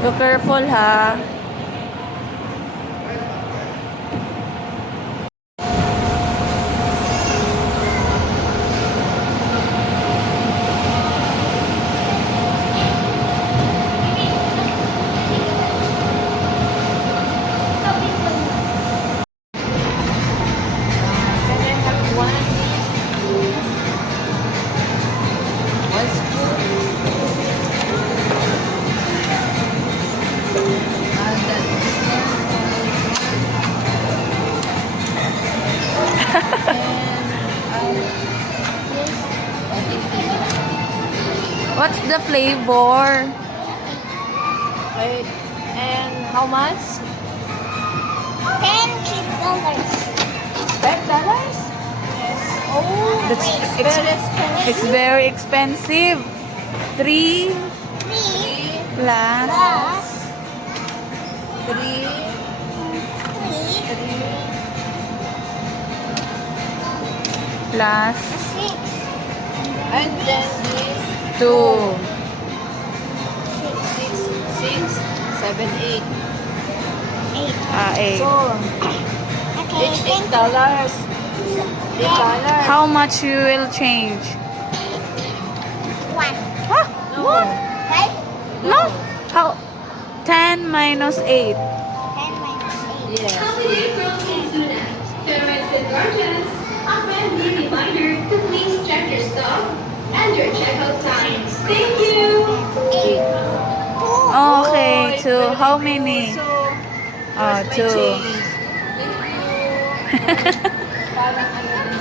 So careful ha. Can I have one, please? One spoon. That is What's the flavor? wait, and how much? $10. $10? Oh, That's it's very expensive. It's very expensive. 3 3 plus plus Three, 3 three, plus 6 and then this 2. 6, 7, 8. 8. 8. So Okay, it's thank $8. $8. How much you will change? 1. Huh? No. What? Right? No. How? 10 minus 8. 10 minus 8. Yes. Holiday protein tuna. Parents and guardians, a friendly reminder to please check your stock and your checkout times. Thank you. 8. Okay, it's 2. very How good. many? So, Oh, here's my 2. change. Thank you. Parang ano din.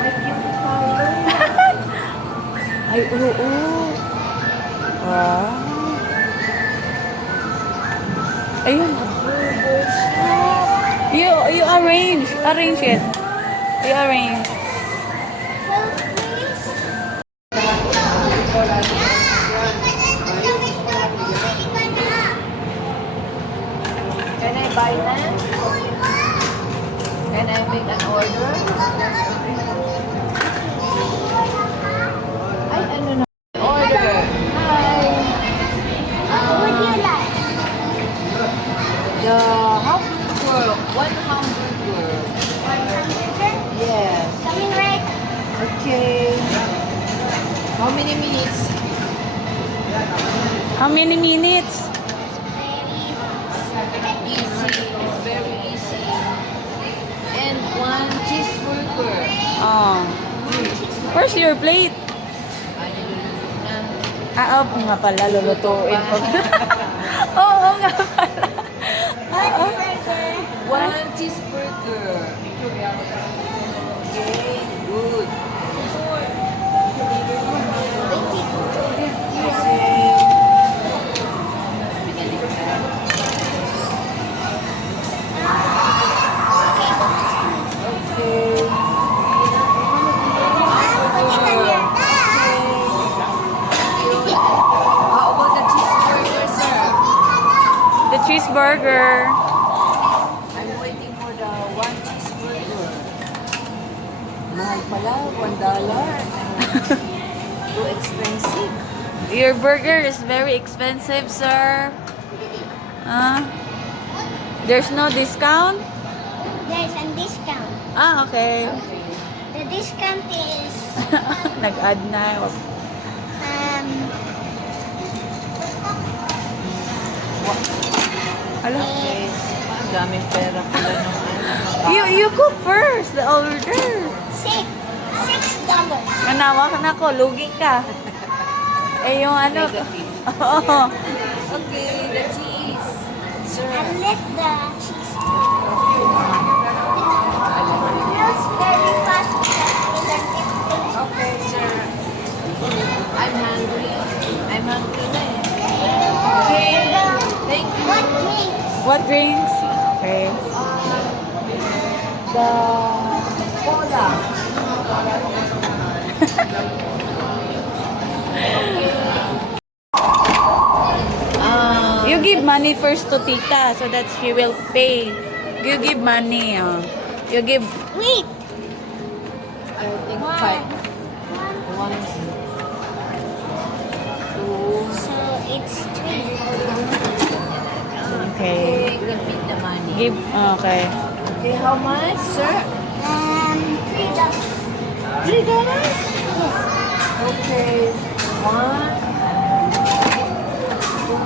May cute color. Ay, oo. Wow. Ayun. Burger shop. You arrange it. You arrange. Can I buy them? Can I make an order? Ay, ano na? Order. Hi. What do you like? The hamburger. One hamburger. Hamburger? Yes. Coming right. Okay. How many minutes? How many minutes? Easy. Very easy. And one cheeseburger. Oh. Where's your plate? Ay, niluluto na. Oo nga pala, lulutuin ko. Oo nga pala. Oo. Burger. One cheeseburger. Okay, good. Okay. How about the cheeseburger, sir? The cheeseburger. I'm waiting for the one cheeseburger. Mahal pala, $1. Too expensive. Your burger is very expensive, sir. There's no discount? There's a discount. Okay. The discount is Nag-add na. Ala. Okay. Ang daming pera pala nung ano. You cook first, the order. $6. Manawa ka na ko, lugi ka. Eh, yung ano. Negative. Oo. Okay, the cheese. Sir. And let the cheese melts very fast because we are different. Okay, sir. I'm hungry. I'm hungry na eh. Okay. Thank you. What drinks? What drinks? Okay. The cola. You give money first to tita so that she will pay You give money. Oh. You give... Wait. I think One. 5. One. 1, 2. So it's 3. Okay. Okay, give me the money. Give... Okay. Okay, how much, sir? $3. $3? Okay. 1, 2,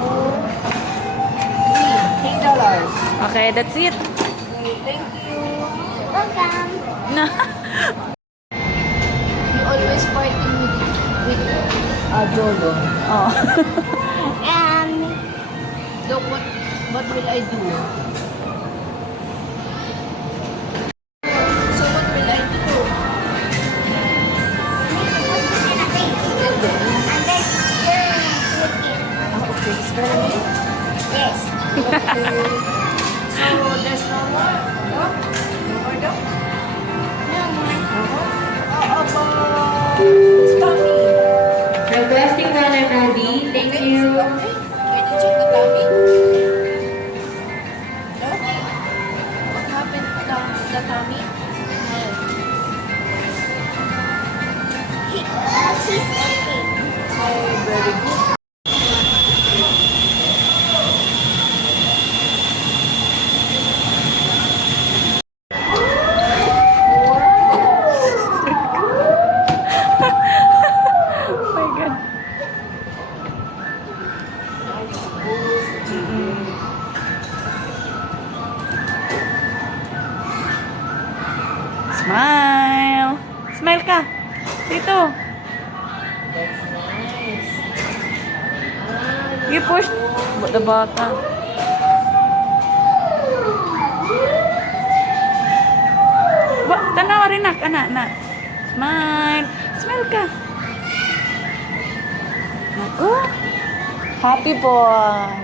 3. $3. Okay, that's it. Okay, thank you. Welcome. No. You always fighting with Jolo. Oh. Look, what will I do? So what will I do? And then, And then okay, experiment. Yes. Okay. So there's no more? No? No more dog? No more. No more? How about his tummy? Requesting run and ready. Thank Okay, you. is it okay? Can you check the tummy? No? What happened to the tummy? She's eating. Okay, very good. Oh my God. Smile. Smile ka. Dito. That's nice. You push the bata. Ba, tanawa rin nak, anak, na. Smile. Smile ka. Naku. Happy boy.